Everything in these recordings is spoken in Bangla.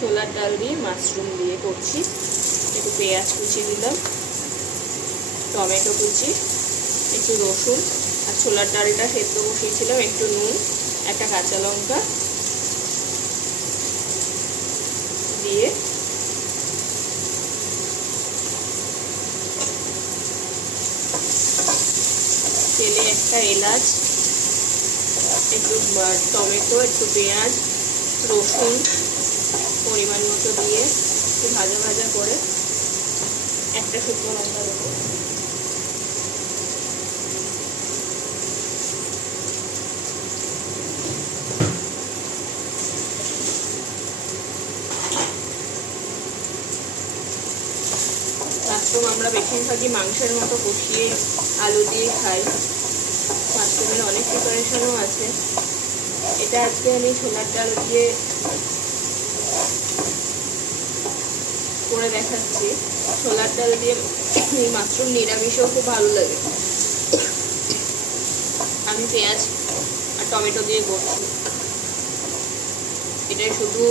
ছোলার ডাল দিয়ে মাশরুম দিয়ে করছি। একটু পেঁয়াজ কুচি দিলাম, টমেটো কুচি, একটু রসুন, আর ছোলার ডালটা সেদ্ধ বসিয়েছিলাম, একটু নুন, একটা কাঁচা লঙ্কা দিয়ে তেলে একটা এলাচ, একটু টমেটো, একটু পেঁয়াজ, রসুন পরিমাণ মতো দিয়ে একটু ভাজা ভাজা করে একটা শুকনো লঙ্কা দেবো। মাশরুম আমরা বেশিরভাগই মাংসের মতো কষিয়ে আলু দিয়ে খাই। মাশরুমের অনেক প্রিপারেশনও আছে। এটা আজকে আমি ছোলার ডাল দিয়ে করে দেখাচ্ছি। ছোলার ডাল দিয়ে মাশরুম নিরামিষও খুব ভালো লাগে। আমি পেঁয়াজ আর টমেটো দিয়ে করছি। এটা শুধু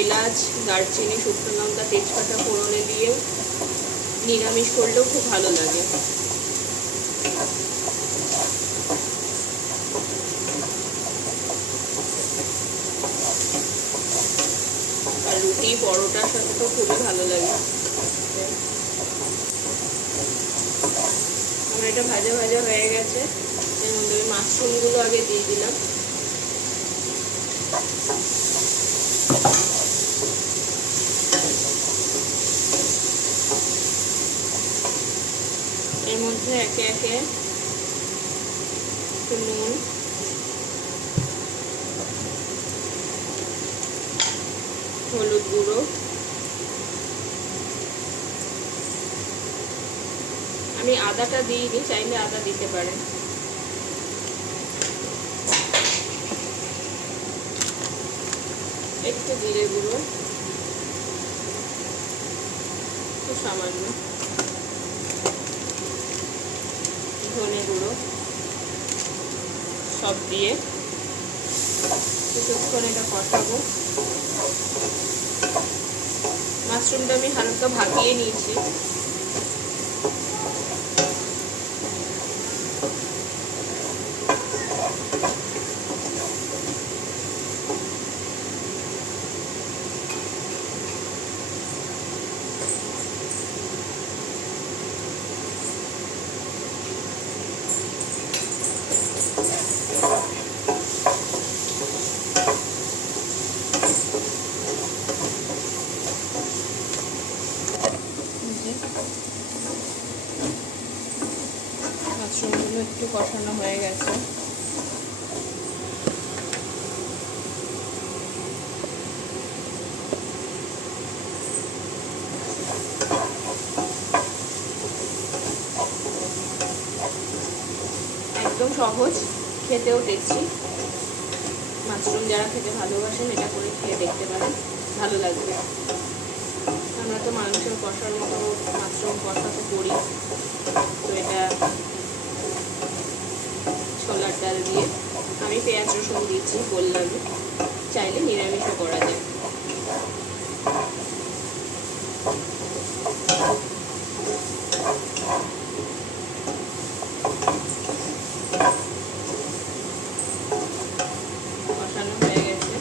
এলাচ, দারচিনি, শুকনো লঙ্কা, তেজপাতা ফোড়নে দিয়ে নিরামিষ করলেও খুব ভালো লাগে। আর রুটি পরোটার সাথে তো খুবই ভালো লাগে। আমার এটা ভাজা ভাজা হয়ে গেছে। এর মধ্যে মাশরুমগুলো আগে দিয়ে দিলাম। এর মধ্যে একে একে একটু নুন, হলুদ গুঁড়ো, আমি আদাটা দিইনি, চাইলে আদা দিতে পারেন, একটু জিরে গুঁড়ো, খুব সামান্য, ধনে গুঁড়ো, সব দিয়ে কিছুক্ষণ এটা কষাবো। মাশরুমটা আমি হালকা ভাপিয়ে নিয়েছি। মাশরুমগুলো একটু কষানো হয়ে গেছে। একদম সহজ, খেতেও টেস্টি। মাশরুম যারা খেতে ভালোবাসেন এটা করে খেয়ে দেখতে পারেন, ভালো লাগবে। আমরা তো মাংসের কষার মতো মাশরুম কষা তো করি। তো এটা ছোলার ডাল দিয়ে আমি পেঁয়াজ রসুন দিচ্ছি, বললাম, চাইলে নিরামিষও করা যায়। কষানো হয়ে গেছে।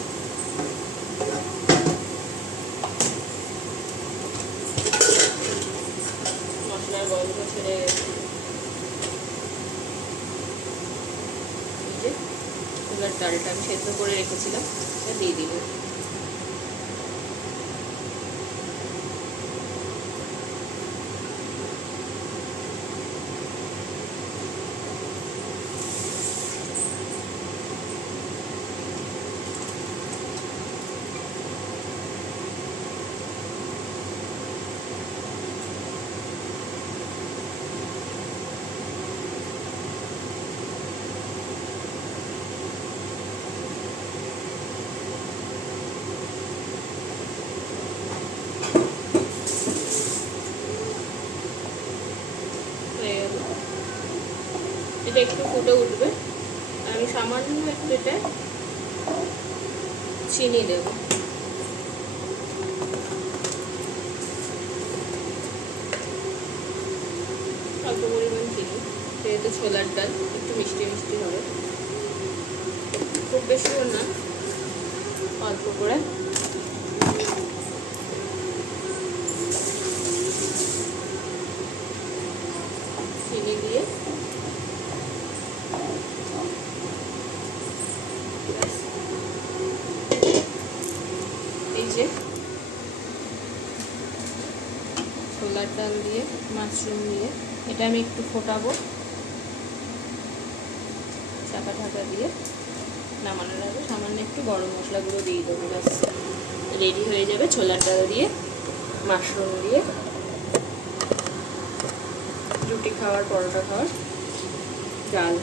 মশলার গন্ধ ছেড়ে গেছে। ছোলার ডালটা আমি সেদ্ধ করে রেখেছিলাম, এটা দিয়ে দিব। এটা একটু ফুটে উঠবে, আমি সামান্য একটু এটা চিনি দেব। ছোলার ডাল একটু মিষ্টি মিষ্টি হবে, খুব বেশিও না, অল্প করে। চিনি দিয়ে এই যে ছোলার ডাল দিয়ে মাশরুম দিয়ে এটা আমি একটু ফোটাবো, চাপা ঢাকা দিয়ে নামানোর আগে সামান্য একটু গরম মশলা গুঁড়ো দিয়ে দেবো, ব্যাস রেডি হয়ে যাবে ছোলার ডাল দিয়ে মাশরুম দিয়ে রুটি খাওয়ার, পরোটা খাওয়ার ডাল।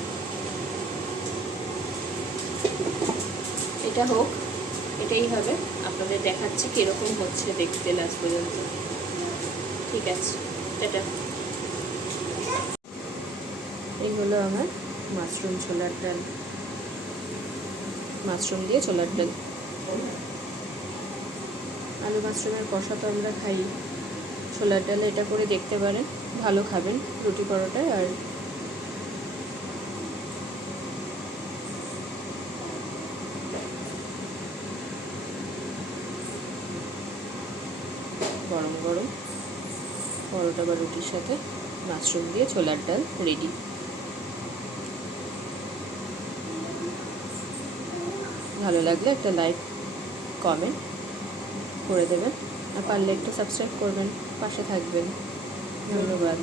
এটা হোক, এটাই হবে, আপনাদের দেখাচ্ছি কীরকম হচ্ছে দেখতে লাস্ট পর্যন্ত। ঠিক আছে, টাটা। এই হলো আমার মাশরুম ছোলার ডাল, মাশরুম দিয়ে ছোলার ডাল। আলু মাশরুমের কষা তো আমরা খাই, ছোলার ডালে এটা করে দেখতে পারেন, ভালো খাবেন রুটি পরোটায়। আর গরম গরম পরোটা বা রুটির সাথে মাশরুম দিয়ে ছোলার ডাল রেডি। ভালো লাগলে একটা লাইক কমেন্ট করে দেবেন, আর পারলে একটু সাবস্ক্রাইব করবেন, পাশে থাকবেন। ধন্যবাদ।